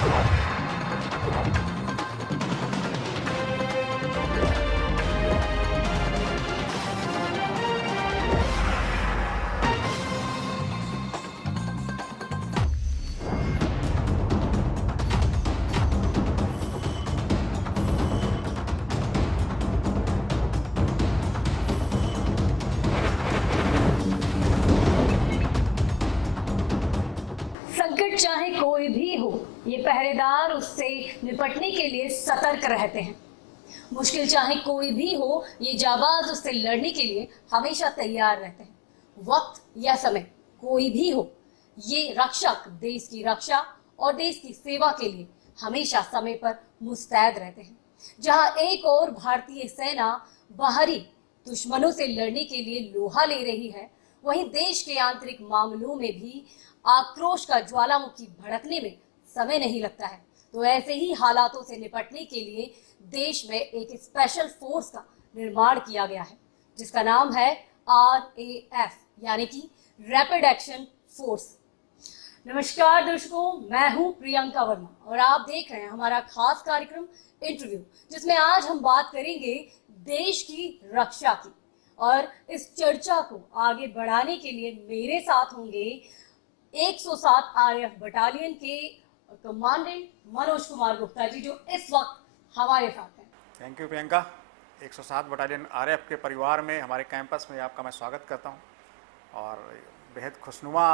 संकट चाहे कोई भी हो, ये पहरेदार उससे निपटने के लिए सतर्क रहते हैं। मुश्किल चाहे कोई भी हो, ये जाबाज उससे लड़ने के लिए हमेशा तैयार रहते हैं। वक्त या समय कोई भी हो, ये रक्षक देश की रक्षा और देश की सेवा के लिए हमेशा समय पर मुस्तैद रहते हैं। जहां एक और भारतीय सेना बाहरी दुश्मनों से लड़ने के लिए लोहा ले रही है, वहीं देश के आंतरिक मामलों में भी आक्रोश का ज्वालामुखी भड़कने में समय नहीं लगता है। तो ऐसे ही हालातों से निपटने के लिए देश में एक स्पेशल फोर्स का निर्माण किया गया है, जिसका नाम है RAF, यानी कि रैपिड एक्शन फोर्स। नमस्कार दर्शकों, मैं हूं प्रियंका वर्मा और आप देख रहे हैं हमारा खास कार्यक्रम इंटरव्यू, जिसमें आज हम बात करेंगे देश की रक्षा की। और इस चर्चा को आगे बढ़ाने के लिए मेरे साथ होंगे 107 RAF बटालियन के कमांडेंट मनोज कुमार गुप्ता जी, जो इस वक्त हमारे साथ हैं। Thank you Priyanka. 107 battalion RAF के परिवार में, हमारे कैंपस में आपका मैं स्वागत करता हूं और बेहद खुशनुमा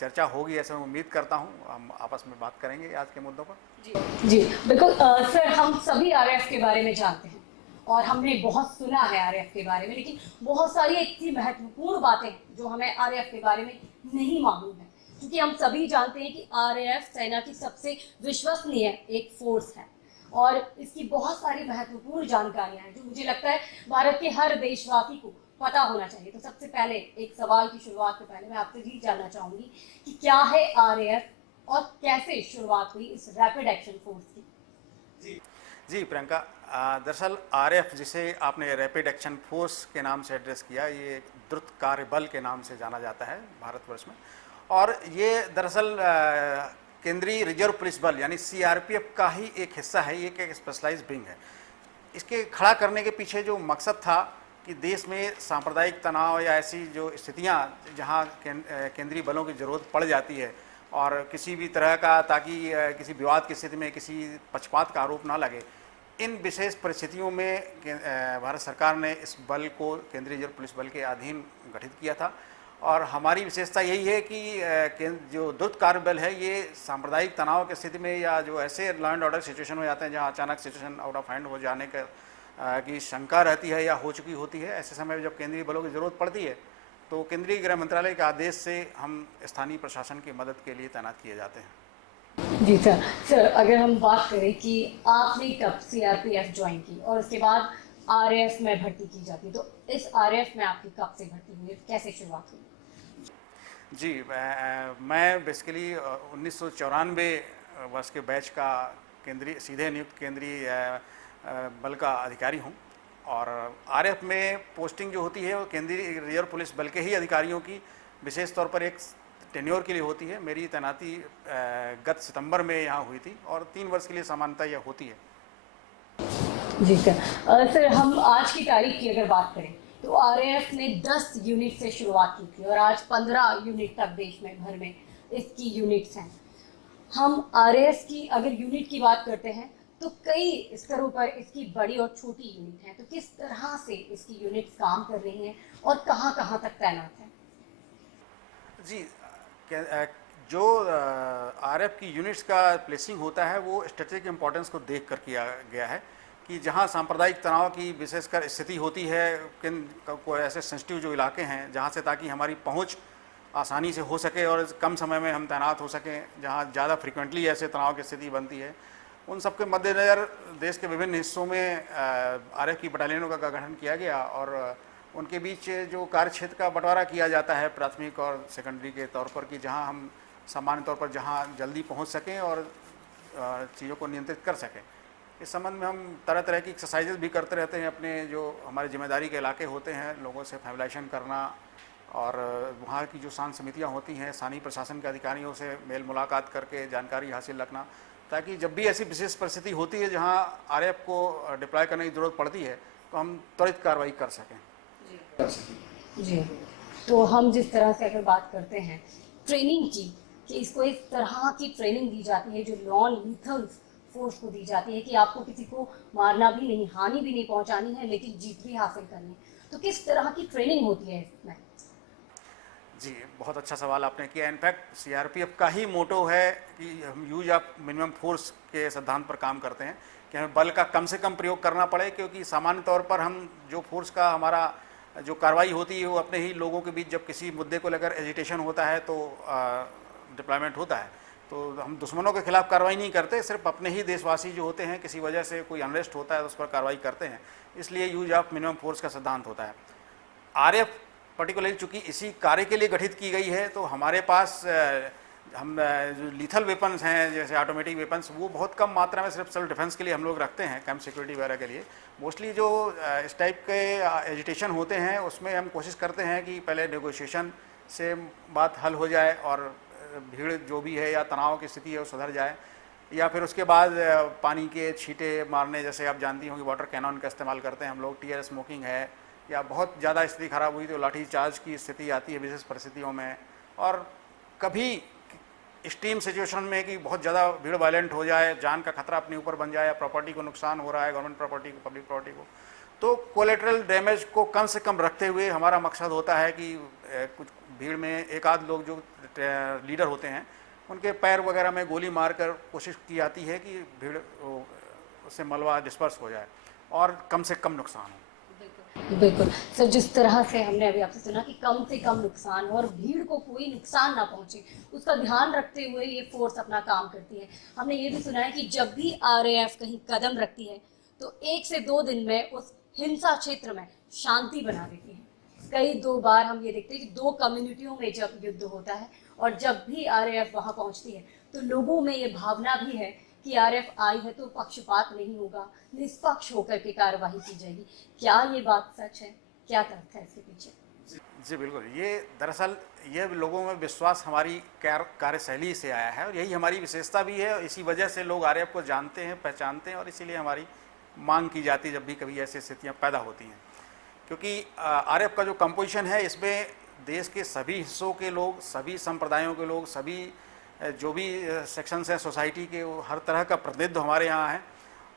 चर्चा होगी ऐसे मैं उम्मीद करता हूं। हम आपस में बात करेंगे आज के मुद्दों पर। जी बिल्कुल सर, हम सभी RAF के बारे में जानते हैं और हमने बहुत सुना है RAF के बारे में, लेकिन बहुत सारी ऐसी महत्वपूर्ण बातें जो हमें RAF के बारे में नहीं मालूम है, क्योंकि हम सभी जानते हैं कि RAF सेना की सबसे विश्वसनीय एक फोर्स है और इसकी बहुत सारी महत्वपूर्ण जानकारियां हैं जो मुझे लगता है भारत के हर देशवासी को पता होना चाहिए। तो सबसे पहले एक सवाल की शुरुआत से पहले मैं आपसे ये जानना चाहूंगी कि क्या है RAF और कैसे शुरुआत हुई इस रैपिड एक्शन फोर्स की? जी प्रियंका, दरअसल RAF, जिसे आपने रैपिड एक्शन फोर्स के नाम से एड्रेस किया, ये द्रुत कार्य बल के नाम से जाना जाता है भारतवर्ष में। और ये दरअसल केंद्रीय रिजर्व पुलिस बल यानी CRPF का ही एक हिस्सा है। ये एक स्पेशलाइज्ड विंग है। इसके खड़ा करने के पीछे जो मकसद था कि देश में सांप्रदायिक तनाव या ऐसी जो स्थितियां जहां केंद्रीय बलों की ज़रूरत पड़ जाती है और किसी भी तरह का, ताकि किसी विवाद की स्थिति में किसी पक्षपात का आरोप ना लगे, इन विशेष परिस्थितियों में भारत सरकार ने इस बल को केंद्रीय रिजर्व पुलिस बल के अधीन गठित किया था। और हमारी विशेषता यही है कि जो द्रुत कार्य बल है, ये सांप्रदायिक तनाव की स्थिति में या जो ऐसे लॉ एंड ऑर्डर सिचुएशन हो जाते हैं जहां अचानक सिचुएशन आउट ऑफ हैंड हो जाने की शंका रहती है या हो चुकी होती है, ऐसे समय में जब केंद्रीय बलों की ज़रूरत पड़ती है तो केंद्रीय गृह मंत्रालय के आदेश से हम स्थानीय प्रशासन की मदद के लिए तैनात किए जाते हैं। जी सर, अगर हम बात करें कि आपने कब CRPF ज्वाइन की और उसके बाद RAF में भर्ती की जाती, तो इस RAF में आपकी कब से भर्ती हुई, कैसे शुरुआत हुई? जी, मैं बेसिकली 1994 वर्ष के बैच का सीधे नियुक्त केंद्रीय बल का अधिकारी हूँ। और RAF में पोस्टिंग जो होती है वो केंद्रीय रिजर्व पुलिस बल के ही अधिकारियों की विशेष तौर पर एक टेन्योर के लिए होती है। मेरी तैनाती गत सितंबर में यहाँ हुई थी और 3 वर्ष के लिए सामान्यतः यह होती है। जी सर, हम आज की तारीख की अगर बात करें तो RAF ने 10 यूनिट से शुरुआत की थी और आज 15 यूनिट तक देश में भर में इसकी यूनिट्स हैं। हम RAF की अगर यूनिट की बात करते हैं तो कई स्तरों पर इसकी बड़ी और छोटी यूनिट हैं, तो किस तरह से इसकी यूनिट्स काम कर रही हैं और कहां कहां तक तैनात हैं? जी, जो RAF की यूनिट्स का प्लेसिंग होता है वो स्ट्रेटेजिक इम्पोर्टेंस को देख कर किया गया है कि जहां सांप्रदायिक तनाव की विशेषकर स्थिति होती है, कोई ऐसे सेंसिटिव जो इलाके हैं जहां से ताकि हमारी पहुंच आसानी से हो सके और कम समय में हम तैनात हो सकें, जहां ज़्यादा फ्रिक्वेंटली ऐसे तनाव की स्थिति बनती है, उन सब के मद्देनज़र देश के विभिन्न हिस्सों में RAF की बटालियनों का गठन किया गया और उनके बीच जो कार्य क्षेत्र का बंटवारा किया जाता है प्राथमिक और सेकेंडरी के तौर पर, कि जहां हम सामान्य तौर पर जहां जल्दी पहुंच सकें और चीज़ों को नियंत्रित कर सकें। इस संबंध में हम तरह तरह की एक्सरसाइजेज भी करते रहते हैं। अपने जो हमारे जिम्मेदारी के इलाके होते हैं, लोगों से फैमिलाइजेशन करना और वहाँ की जो शांत समितियाँ होती हैं, स्थानीय प्रशासन के अधिकारियों से मेल मुलाकात करके जानकारी हासिल रखना, ताकि जब भी ऐसी विशेष परिस्थिति होती है जहां आरएएफ को डिप्लॉय करने की ज़रूरत पड़ती है तो हम त्वरित कार्रवाई कर सकें। जी, तो हम जिस तरह से अगर बात करते हैं ट्रेनिंग की, कि इसको इस तरह की ट्रेनिंग दी जाती है जो नॉन लीथल फोर्स को दी जाती है कि आपको किसी को मारना भी नहीं, हानि भी नहीं पहुंचानी है, लेकिन जीत भी हासिल करनी है, तो किस तरह की ट्रेनिंग होती है इसमें? जी, बहुत अच्छा सवाल आपने किया। इनफैक्ट सीआरपीएफ का ही मोटो है कि हम यूज ऑफ मिनिमम फोर्स के सिद्धांत पर काम करते हैं कि हमें बल का कम से कम प्रयोग करना पड़े, क्योंकि सामान्य तौर पर हम जो फोर्स का हमारा जो कार्रवाई होती है वो अपने ही लोगों के बीच जब किसी मुद्दे को लेकर एजिटेशन होता है तो डिप्लॉयमेंट होता है, तो हम दुश्मनों के खिलाफ कार्रवाई नहीं करते, सिर्फ अपने ही देशवासी जो होते हैं किसी वजह से कोई अनरेस्ट होता है तो उस पर कार्रवाई करते हैं, इसलिए यूज ऑफ मिनिमम फोर्स का सिद्धांत होता है। आरएएफ पर्टिकुलरली चूँकि इसी कार्य के लिए गठित की गई है तो हमारे पास हम जो लीथल वेपन्स हैं जैसे ऑटोमेटिक वेपन्स वो बहुत कम मात्रा में सिर्फ सेल्फ डिफेंस के लिए हम लोग रखते हैं, कैंप सिक्योरिटी वगैरह के लिए। मोस्टली जो इस टाइप के एजिटेशन होते हैं उसमें हम कोशिश करते हैं कि पहले नेगोशिएशन से बात हल हो जाए और भीड़ जो भी है या तनाव की स्थिति है वो सुधर जाए, या फिर उसके बाद पानी के छींटे मारने, जैसे आप जानती होंगी वाटर कैनन का इस्तेमाल करते हैं हम लोग, टीयर स्मोकिंग है, या बहुत ज़्यादा स्थिति खराब हुई तो लाठी चार्ज की स्थिति आती है विशेष परिस्थितियों में, और कभी एक्सट्रीम सिचुएशन में कि बहुत ज़्यादा भीड़ वायलेंट हो जाए, जान का खतरा अपने ऊपर बन जाए या प्रॉपर्टी को नुकसान हो रहा है, गवर्नमेंट प्रॉपर्टी को, पब्लिक प्रॉपर्टी को, तो कोलेटरल डैमेज को कम से कम रखते हुए हमारा मकसद होता है कि कुछ भीड़ में एक आध लोग जो लीडर होते हैं उनके पैर वगैरह में गोली मारकर कोशिश की जाती है कि भीड़ उससे मलबा डिस्पर्स हो जाए और कम से कम नुकसान हो। बिल्कुल सर, जिस तरह से हमने अभी आपसे सुना कि कम से कम नुकसान हो और भीड़ को कोई नुकसान ना पहुंचे, उसका ध्यान रखते हुए ये फोर्स अपना काम करती है। हमने ये भी सुना है कि जब भी आरएएफ कहीं कदम रखती है तो 1 से 2 दिन में उस हिंसा क्षेत्र में शांति बना देती है। कई 2 बार हम ये देखते हैं कि 2 कम्युनिटियों में जब युद्ध होता है और जब भी आरएएफ वहां पहुंचती है तो लोगों में ये भावना भी है कि आरएएफ आई है तो पक्षपात नहीं होगा, निष्पक्ष होकर के कार्यवाही की जाएगी। क्या ये बात सच है? क्या तथ्य है इसके पीछे? जी बिल्कुल, ये दरअसल ये लोगों में विश्वास हमारी कार्यशैली से आया है और यही हमारी विशेषता भी है, और इसी वजह से लोग आरएएफ को जानते हैं, पहचानते हैं, और इसीलिए हमारी मांग की जाती है जब भी कभी ऐसी स्थितियाँ पैदा होती हैं। क्योंकि आरएएफ का जो कंपोजिशन है इसमें देश के सभी हिस्सों के लोग, सभी संप्रदायों के लोग, सभी जो भी सेक्शंस हैं सोसाइटी के, वो हर तरह का प्रतिनिधित्व हमारे यहाँ है,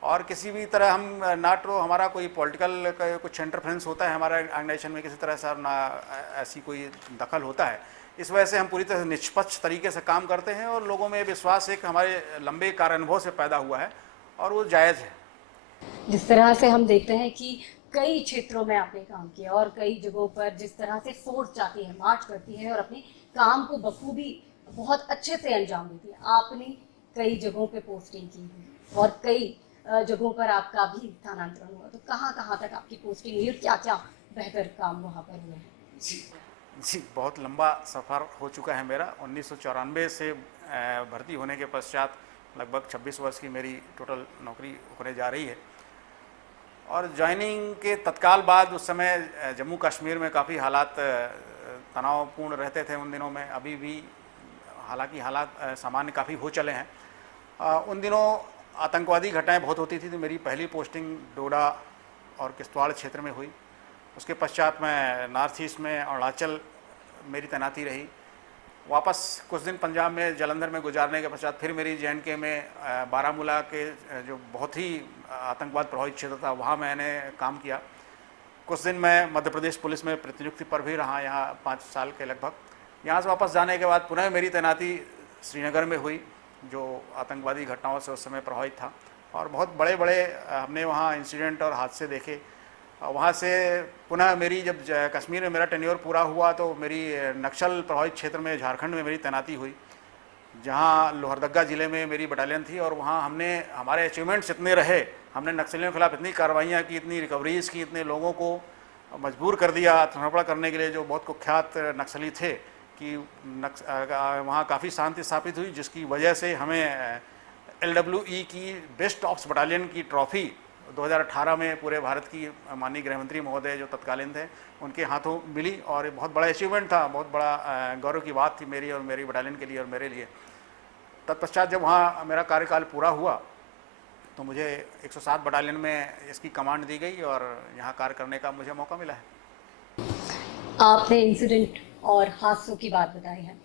और किसी भी तरह हम ना तो हमारा कोई पॉलिटिकल का कुछ इंटरफेरेंस होता है हमारे ऑर्गेनाइजेशन में किसी तरह से, ना ऐसी कोई दखल होता है। इस वजह से हम पूरी तरह से निष्पक्ष तरीके से काम करते हैं और लोगों में विश्वास एक हमारे लंबे कार्यानुभव से पैदा हुआ है और वो जायज़ है। जिस तरह से हम देखते हैं कि कई क्षेत्रों में आपने काम किया और कई जगहों पर जिस तरह से फोर्स जाती है, मार्च करती है और अपने काम को बखूबी बहुत अच्छे से अंजाम देती है। आपने कई जगहों पे पोस्टिंग की है और कई जगहों पर आपका भी स्थानांतरण हुआ, तो कहाँ कहाँ तक आपकी पोस्टिंग हुई और क्या क्या बेहतर काम वहाँ पर हुए हैं? जी, बहुत लंबा सफ़र हो चुका है मेरा। 1994 से भर्ती होने के पश्चात लगभग 26 वर्ष की मेरी टोटल नौकरी होने जा रही है, और ज्वाइनिंग के तत्काल बाद उस समय जम्मू कश्मीर में काफ़ी हालात तनावपूर्ण रहते थे उन दिनों में, अभी भी हालांकि हालात सामान्य काफ़ी हो चले हैं। उन दिनों आतंकवादी घटनाएं बहुत होती थी, तो मेरी पहली पोस्टिंग डोडा और किश्तवाड़ क्षेत्र में हुई। उसके पश्चात मैं नॉर्थ ईस्ट में अरुणाचल मेरी तैनाती रही। वापस कुछ दिन पंजाब में जलंधर में गुजारने के पश्चात फिर मेरी JNK में बारामूला के जो बहुत ही आतंकवाद प्रभावित क्षेत्र था वहाँ मैंने काम किया। कुछ दिन मैं मध्य प्रदेश पुलिस में प्रतिनियुक्ति पर भी रहा, यहाँ 5 साल के लगभग। यहाँ से वापस जाने के बाद पुनः मेरी तैनाती श्रीनगर में हुई, जो आतंकवादी घटनाओं से उस समय प्रभावित था, और बहुत बड़े बड़े हमने वहाँ इंसिडेंट और हादसे देखे। वहाँ से पुनः मेरी जब कश्मीर में मेरा टेन्योर पूरा हुआ तो मेरी नक्सल प्रभावित क्षेत्र में झारखंड में मेरी तैनाती हुई, जहाँ लोहरदगा ज़िले में मेरी बटालियन थी, और वहाँ हमने हमारे अचीवमेंट्स इतने रहे, हमने नक्सलियों के खिलाफ इतनी कार्रवाइयाँ की, इतनी रिकवरीज की, इतने लोगों को मजबूर कर दिया आत्मसमर्पण करने के लिए जो बहुत कुख्यात नक्सली थे, कि वहाँ काफ़ी शांति स्थापित हुई, जिसकी वजह से हमें LWE की बेस्ट ऑप्स बटालियन की ट्रॉफ़ी 2018 में पूरे भारत की माननीय गृह मंत्री महोदय जो तत्कालीन थे उनके हाथों मिली, और बहुत बड़ा अचीवमेंट था, बहुत बड़ा गौरव की बात थी मेरी और मेरी बटालियन के लिए और मेरे लिए। तत्पश्चात जब वहाँ मेरा कार्यकाल पूरा हुआ तो मुझे 107 बटालियन में इसकी कमांड दी गई और यहाँ कार्य करने का मुझे मौका मिला है। आपने इंसिडेंट और हादसों की बात बताई है,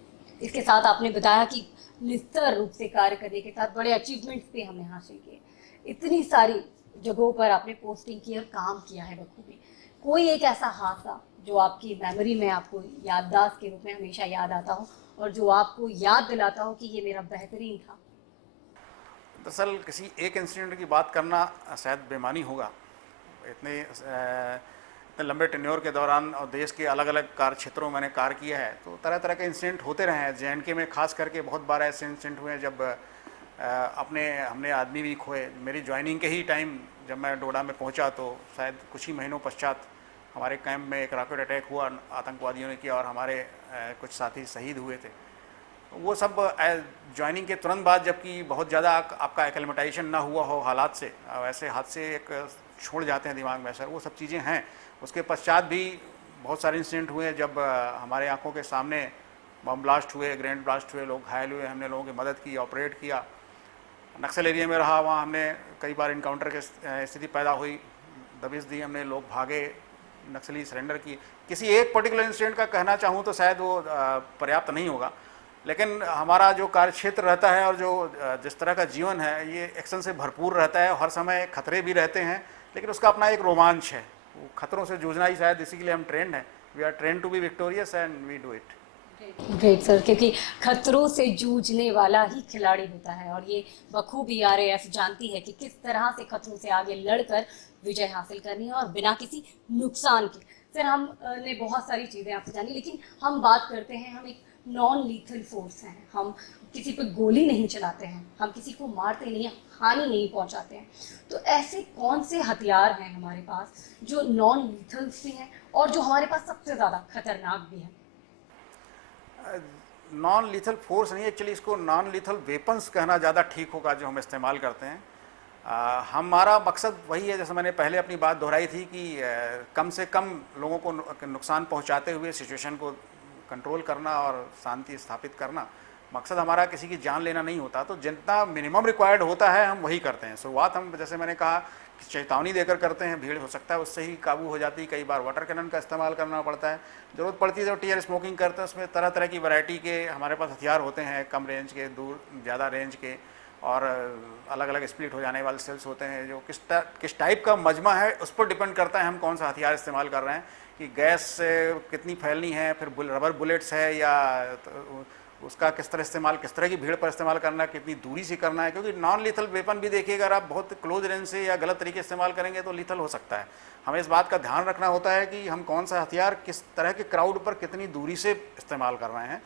इसके साथ आपने बताया कि निस्तर रूप से कार्य करने के साथ बड़े अचीवमेंट्स भी हमने हासिल किए। इतनी सारी जगहों पर आपने पोस्टिंग की और काम किया है बखूबी। कोई एक ऐसा हादसा जो आपकी मेमोरी में आपको याददाश्त के रूप में हमेशा याद आता हो और जो आपको याद दिलाता हो कि ये मेरा बेहतरीन था? दरअसल किसी एक इंसिडेंट की बात करना शायद बेमानी होगा। इतने लंबे टेन्योर के दौरान और देश के अलग अलग कार्य क्षेत्रों में मैंने कार्य किया है, तो तरह तरह के इंसिडेंट होते रहे हैं। JNK में खास करके बहुत बार ऐसे इंसिडेंट हुए जब हमने आदमी भी खोए। मेरी ज्वाइनिंग के ही टाइम जब मैं डोडा में पहुंचा तो शायद कुछ ही महीनों पश्चात हमारे कैंप में एक रॉकेट अटैक हुआ आतंकवादियों ने किया और हमारे कुछ साथी शहीद हुए थे। वो सब ज्वाइनिंग के तुरंत बाद, जबकि बहुत ज़्यादा आपका एक्लेमेटाइजेशन ना हुआ हो हालात से, वैसे हादसे एक छोड़ जाते हैं दिमाग में, सर वो सब चीज़ें हैं। उसके पश्चात भी बहुत सारे इंसिडेंट हुए जब हमारे आंखों के सामने बम ब्लास्ट हुए, ग्रेनेड ब्लास्ट हुए, लोग घायल हुए, हमने लोगों की मदद की, ऑपरेट किया। नक्सल एरिया में रहा, वहाँ हमने कई बार इनकाउंटर की स्थिति पैदा हुई, दबिश दी हमने, लोग भागे, नक्सली सरेंडर की। किसी एक पर्टिकुलर इंसिडेंट का कहना चाहूँ तो शायद वो पर्याप्त नहीं होगा, लेकिन हमारा जो कार्य क्षेत्र रहता है और जो जिस तरह का जीवन है ये एक्शन से भरपूर रहता है। हर समय खतरे भी रहते हैं, लेकिन उसका अपना एक रोमांच है। वो खतरों से जूझना ही शायद इसी के लिए हम ट्रेंड हैं। We are trained to be victorious and we do it. Great sir, क्योंकि खतरों से जूझने वाला ही खिलाड़ी होता है और ये बखूबी RAF जानती है कि किस तरह से खतरों से आगे लड़कर विजय हासिल करनी है और बिना किसी नुकसान के। सर हमने बहुत सारी चीज़ें आपसे जानी, लेकिन हम बात करते हैं, हम एक नॉन लीथल फोर्स हैं। हम किसी पर गोली नहीं चलाते हैं, हम किसी को मारते नहीं, हानि नहीं पहुंचाते हैं। तो ऐसे कौन से हथियार हैं हमारे पास जो नॉन लीथल भी हैं और जो हमारे पास सबसे ज़्यादा खतरनाक भी हैं? नॉन लीथल फोर्स नहीं, एक्चुअली इसको नॉन लीथल वेपन्स कहना ज़्यादा ठीक होगा जो हम इस्तेमाल करते हैं। हमारा मकसद वही है, जैसे मैंने पहले अपनी बात दोहराई थी कि कम से कम लोगों को नुकसान पहुंचाते हुए सिचुएशन को कंट्रोल करना और शांति स्थापित करना। मकसद हमारा किसी की जान लेना नहीं होता, तो जितना मिनिमम रिक्वायर्ड होता है हम वही करते हैं। शुरुआत हम, जैसे मैंने कहा, चेतावनी देकर करते हैं, भीड़ हो सकता है उससे ही काबू हो जाती है। कई बार वाटर कैनन का इस्तेमाल करना पड़ता है, ज़रूरत पड़ती है तो टीयर स्मोकिंग करते हैं। उसमें तरह तरह की वैरायटी के हमारे पास हथियार होते हैं, कम रेंज के, दूर ज़्यादा रेंज के, और अलग अलग स्प्लिट हो जाने वाले सेल्स होते हैं। जो किस टाइप का मजमा है उस पर डिपेंड करता है हम कौन सा हथियार इस्तेमाल कर रहे हैं, कि गैस कितनी फैलनी है, फिर रबर बुलेट्स है, या उसका किस तरह इस्तेमाल, किस तरह की भीड़ पर इस्तेमाल करना है, कितनी दूरी से करना है। क्योंकि नॉन लीथल वेपन भी देखिए, अगर आप बहुत क्लोज रेंज से या गलत तरीके इस्तेमाल करेंगे तो लीथल हो सकता है। हमें इस बात का ध्यान रखना होता है कि हम कौन सा हथियार किस तरह के क्राउड पर कितनी दूरी से इस्तेमाल कर रहे हैं।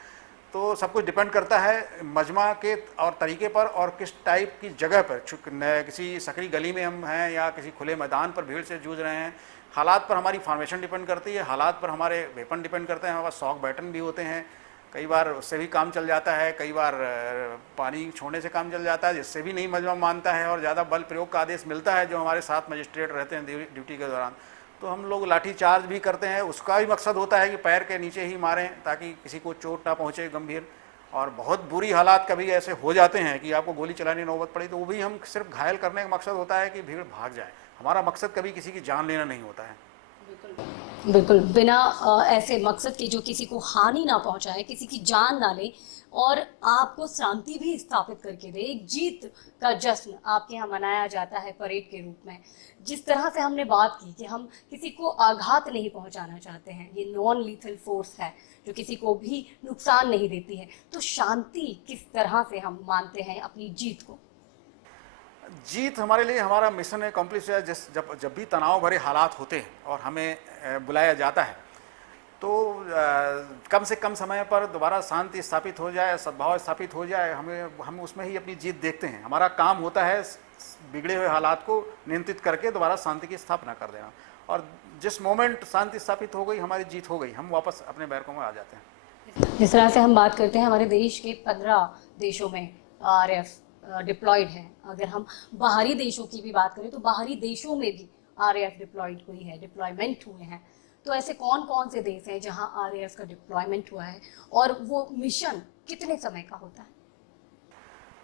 तो सब कुछ डिपेंड करता है मजमा के और तरीके पर और किस टाइप की जगह पर। किसी सकरी गली में हम हैं या किसी खुले मैदान पर भीड़ से जूझ रहे हैं, हालात पर हमारी फॉर्मेशन डिपेंड करती है, हालात पर हमारे वेपन डिपेंड करते हैं। हमारे पास शॉक बैटन भी होते हैं, कई बार उससे भी काम चल जाता है, कई बार पानी छोड़ने से काम चल जाता है, जिससे भी नहीं मजमा मानता है और ज़्यादा बल प्रयोग का आदेश मिलता है जो हमारे साथ मजिस्ट्रेट रहते हैं ड्यूटी के दौरान, तो हम लोग लाठी चार्ज भी करते हैं। उसका भी मकसद होता है कि पैर के नीचे ही मारें ताकि किसी को चोट ना पहुँचे गंभीर। और बहुत बुरी हालात कभी ऐसे हो जाते हैं कि आपको गोली चलाने नौबत पड़ी, तो वो भी हम सिर्फ घायल करने का मकसद होता है कि भीड़ भाग जाए। हमारा मकसद कभी किसी की जान लेना नहीं होता है। बिल्कुल, बिना ऐसे मकसद के जो किसी को हानि ना पहुंचाए, किसी की जान ना ले और आपको शांति भी स्थापित करके दे। एक जीत का जश्न आपके यहाँ मनाया जाता है परेड के रूप में। जिस तरह से हमने बात की कि हम किसी को आघात नहीं पहुंचाना चाहते हैं, ये नॉन लीथल फोर्स है जो किसी को भी नुकसान नहीं देती है, तो शांति किस तरह से हम मानते हैं अपनी जीत को? जीत हमारे लिए, हमारा मिशन अकम्प्लिश है। जब भी तनाव भरे हालात होते हैं और हमें बुलाया जाता है, तो कम से कम समय पर दोबारा शांति स्थापित हो जाए, सद्भाव स्थापित हो जाए, हम उसमें ही अपनी जीत देखते हैं। हमारा काम होता है बिगड़े हुए हालात को नियंत्रित करके दोबारा शांति की स्थापना कर देना, और जिस मोमेंट शांति स्थापित हो गई हमारी जीत हो गई, हम वापस अपने बैरकों में आ जाते हैं। जिस तरह से हम बात करते हैं, हमारे देश के 15 देशों में RAF डिप्लॉयड है। अगर हम बाहरी देशों की भी बात करें तो बाहरी देशों में भी RAF डिप्लॉयड हुई है, डिप्लॉयमेंट हुए हैं। तो ऐसे कौन कौन से देश हैं जहां RAF का डिप्लॉयमेंट हुआ है और वो मिशन कितने समय का होता है?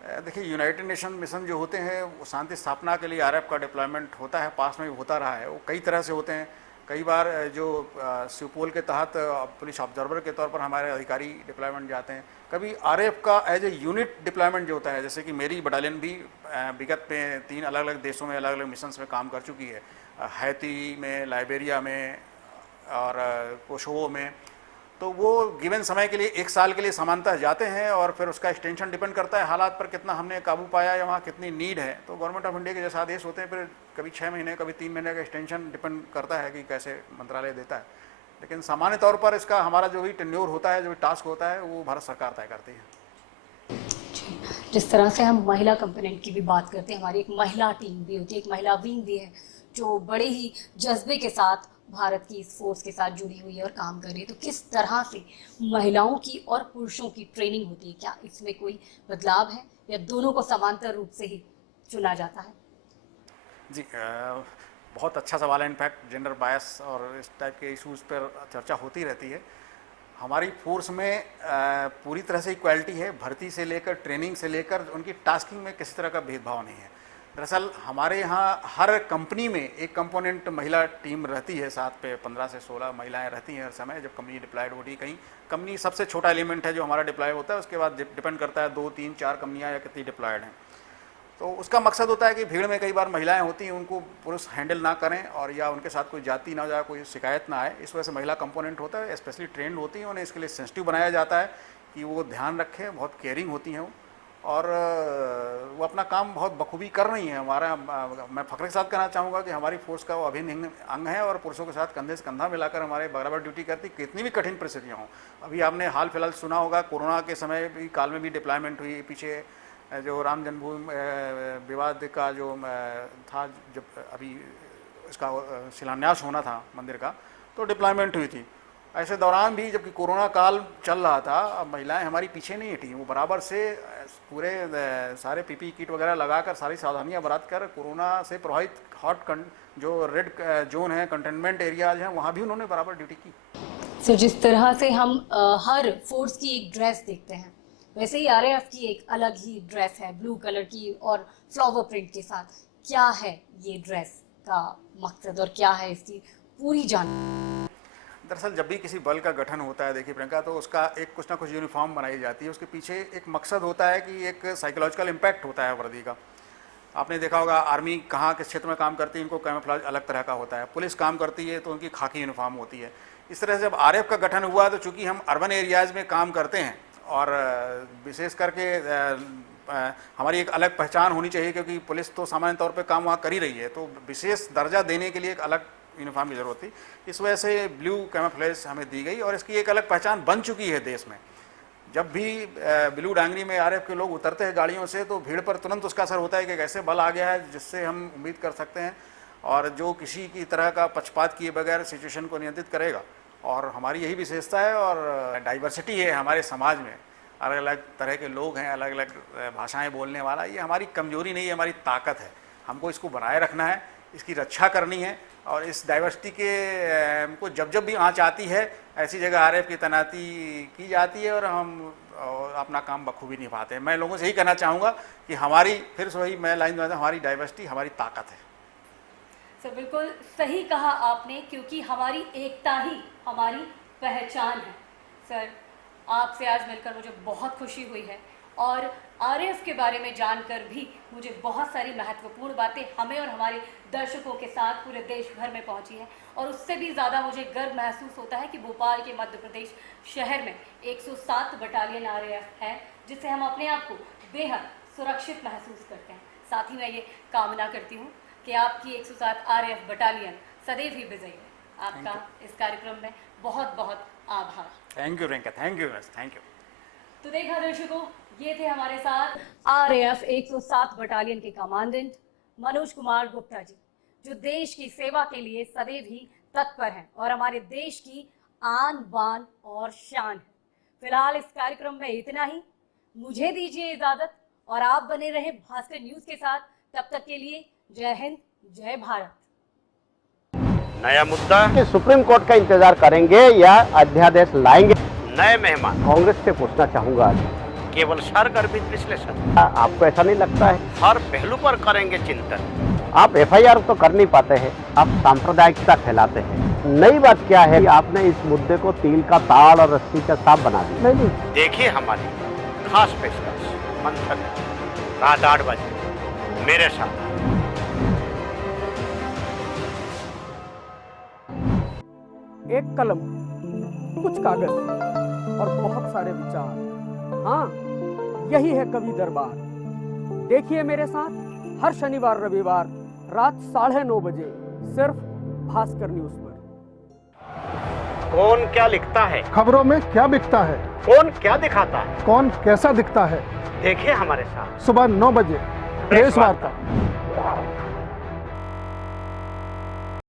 देखिए, यूनाइटेड नेशन मिशन जो होते हैं वो शांति स्थापना के लिए आरएफ का डिप्लॉयमेंट होता है, पास में भी होता रहा है। वो कई तरह से होते हैं। कई बार जो सिपोल के तहत पुलिस ऑब्जर्वर के तौर पर हमारे अधिकारी डिप्लॉयमेंट जाते हैं। कभी आरएफ का एज ए यूनिट डिप्लॉयमेंट जो होता है, जैसे कि मेरी बटालियन भी विगत में 3 अलग अलग देशों में अलग अलग मिशंस में काम कर चुकी है, हैती में, लाइबेरिया में और कोसोवो में। तो वो गिवन समय के लिए 1 साल के लिए सामान्यतः जाते हैं और फिर उसका एक्सटेंशन डिपेंड करता है हालात पर, कितना हमने काबू पाया या वहाँ कितनी नीड है। तो गवर्नमेंट ऑफ इंडिया के जैसे आदेश होते हैं, फिर कभी 6 महीने कभी 3 महीने का एक्सटेंशन डिपेंड करता है कि कैसे मंत्रालय देता है। लेकिन सामान्य तौर पर इसका हमारा जो भी टेन्योर होता है, जो भी टास्क होता है, वो भारत सरकार तय करती है। जिस तरह से हम महिला कंपोनेंट की भी बात करते हैं, हमारी एक महिला टीम भी होती है, एक महिला विंग भी है जो बड़े ही जज्बे के साथ भारत की इस फोर्स के साथ जुड़ी हुई है और काम कर रही है। तो किस तरह से महिलाओं की और पुरुषों की ट्रेनिंग होती है? क्या इसमें कोई बदलाव है या दोनों को समांतर रूप से ही चुना जाता है? जी, बहुत अच्छा सवाल है। इनफैक्ट जेंडर बायस और इस टाइप के इश्यूज़ पर चर्चा होती रहती है। हमारी फोर्स में पूरी तरह से इक्वालिटी है, भर्ती से लेकर ट्रेनिंग से लेकर उनकी टास्किंग में किसी तरह का भेदभाव नहीं है। दरअसल हमारे यहाँ हर कंपनी में एक कंपोनेंट महिला टीम रहती है, साथ पे 15 से 16 महिलाएं रहती हैं हर समय जब कंपनी डिप्लॉयड होती है। कहीं कंपनी सबसे छोटा एलिमेंट है जो हमारा डिप्लॉय होता है, उसके बाद डिपेंड करता है 2, 3, 4 कंपनियाँ या कितनी डिप्लॉयड हैं। तो उसका मकसद होता है कि भीड़ में कई बार महिलाएं होती हैं, उनको पुरुष हैंडल ना करें और या उनके साथ कोई जाति ना जाए, कोई शिकायत ना आए। इस वजह से महिला कंपोनेंट होता है, स्पेशली ट्रेंड होती हैं, उन्हें इसके लिए सेंसिटिव बनाया जाता है कि वो ध्यान रखें, बहुत केयरिंग होती हैं वो, और वो अपना काम बहुत बखूबी कर रही हैं। हमारा मैं फ़ख्र के साथ कहना चाहूँगा कि हमारी फोर्स का वो अभिन्न अंग है और पुरुषों के साथ कंधे से कंधा मिलाकर हमारे बराबर ड्यूटी करती, कितनी भी कठिन परिस्थितियाँ हों। अभी आपने हाल फिलहाल सुना होगा, कोरोना के समय भी काल में भी डिप्लॉयमेंट हुई। पीछे जो राम जन्मभूमि विवाद का जो था, जब अभी इसका शिलान्यास होना था मंदिर का, तो डिप्लॉयमेंट हुई थी। ऐसे दौरान भी जबकि कोरोना काल चल रहा था, महिलाएं हमारी पीछे नहीं हटी, वो बराबर से पूरे सारे पीपी किट वगैरह लगाकर सारी सावधानियां बरत कर कोरोना से प्रभावित जो रेड जोन है, कंटेनमेंट एरियाज हैं, वहाँ भी उन्होंने बराबर ड्यूटी की। सो जिस तरह से हम हर फोर्स की एक ड्रेस देखते हैं, वैसे ही आरएएफ की एक अलग ही ड्रेस है, ब्लू कलर की और फ्लावर प्रिंट के साथ। क्या है ये ड्रेस का मकसद और क्या है इसकी पूरी जानकारी? दरअसल जब भी किसी बल का गठन होता है, देखिए प्रियंका, तो उसका एक कुछ ना कुछ यूनिफॉर्म बनाई जाती है। उसके पीछे एक मकसद होता है कि एक साइकोलॉजिकल इम्पैक्ट होता है वर्दी का। आपने देखा होगा आर्मी कहाँ किस क्षेत्र में काम करती है, इनको कैमोफ्लेज अलग तरह का होता है। पुलिस काम करती है तो उनकी खाकी यूनिफॉर्म होती है। इस तरह से जब आरएएफ का गठन हुआ तो चूँकि हम अर्बन एरियाज़ में काम करते हैं और विशेष करके हमारी एक अलग पहचान होनी चाहिए, क्योंकि पुलिस तो सामान्य तौर पे काम वहाँ कर ही रही है, तो विशेष दर्जा देने के लिए एक अलग यूनिफॉर्म की जरूरत थी। इस वजह से ब्लू कैमोफ्लेज हमें दी गई और इसकी एक अलग पहचान बन चुकी है देश में। जब भी ब्लू डांगरी में आरएएफ के लोग उतरते हैं गाड़ियों से, तो भीड़ पर तुरंत उसका असर होता है कि एक ऐसे बल आ गया है जिससे हम उम्मीद कर सकते हैं और जो किसी की तरह का पक्षपात किए बगैर सिचुएशन को नियंत्रित करेगा। और हमारी यही विशेषता है और डाइवर्सिटी है हमारे समाज में, अलग अलग तरह के लोग हैं, अलग अलग भाषाएं बोलने वाला। ये हमारी कमजोरी नहीं है, हमारी ताकत है। हमको इसको बनाए रखना है, इसकी रक्षा करनी है और इस डाइवर्सिटी के को जब जब भी आँच आती है, ऐसी जगह आरएएफ की तैनाती की जाती है और हम अपना काम बखूबी निभाते हैं। मैं लोगों से यही कहना चाहूँगा कि हमारी, फिर से वही मैं लाइन दूंगा, हमारी डाइवर्सिटी हमारी ताकत है। सर बिल्कुल सही कहा आपने, क्योंकि हमारी एकता ही हमारी पहचान है। सर आपसे आज मिलकर मुझे बहुत खुशी हुई है और आरएएफ के बारे में जानकर भी मुझे बहुत सारी महत्वपूर्ण बातें हमें और हमारे दर्शकों के साथ पूरे देश भर में पहुंची है। और उससे भी ज़्यादा मुझे गर्व महसूस होता है कि भोपाल के मध्य प्रदेश शहर में 107 बटालियन आरएएफ है, जिससे हम अपने आप को बेहद सुरक्षित महसूस करते हैं। साथ ही मैं ये कामना करती हूँ कि आपकी 107 आरएएफ बटालियन सदैव ही विजयी है। आपका इस कार्यक्रम में बहुत बहुत आभार। Thank you Rinca, thank you, thank you. तो देखा दर्शकों, ये थे हमारे साथ आरएएफ 107 बटालियन के कमांडेंट मनोज कुमार गुप्ता जी, जो देश की सेवा के लिए सदैव ही तत्पर हैं और हमारे देश की आन बान और शान है। फिलहाल इस कार्यक्रम में इतना ही। मुझे दीजिए इजाजत और आप बने रहे भास्कर न्यूज के साथ। तब तक के लिए जय हिंद, जय भारत। नया मुद्दा कि सुप्रीम कोर्ट का इंतजार करेंगे या अध्यादेश लाएंगे? नए मेहमान कांग्रेस से पूछना चाहूंगा केवल सरगर्भित विश्लेषण। आपको ऐसा नहीं लगता है? हर पहलू पर करेंगे चिंतन। आप एफआईआर तो कर नहीं पाते हैं, आप सांप्रदायिकता फैलाते हैं। नई बात क्या है कि आपने इस मुद्दे को तिल का ताड़ और रस्सी का सांप बना दिया। नहीं, देखिए हमारी खास पेशकश मंथन रात 8 बजे मेरे साथ। एक कलम, कुछ कागज और बहुत सारे विचार। हाँ, यही है कवि दरबार। देखिए मेरे साथ हर शनिवार रविवार रात 9:30 बजे सिर्फ भास्कर न्यूज पर। कौन क्या लिखता है, खबरों में क्या बिकता है, कौन क्या दिखाता है, कौन कैसा दिखता है। देखिए हमारे साथ सुबह 9 बजे प्रेस वार्ता।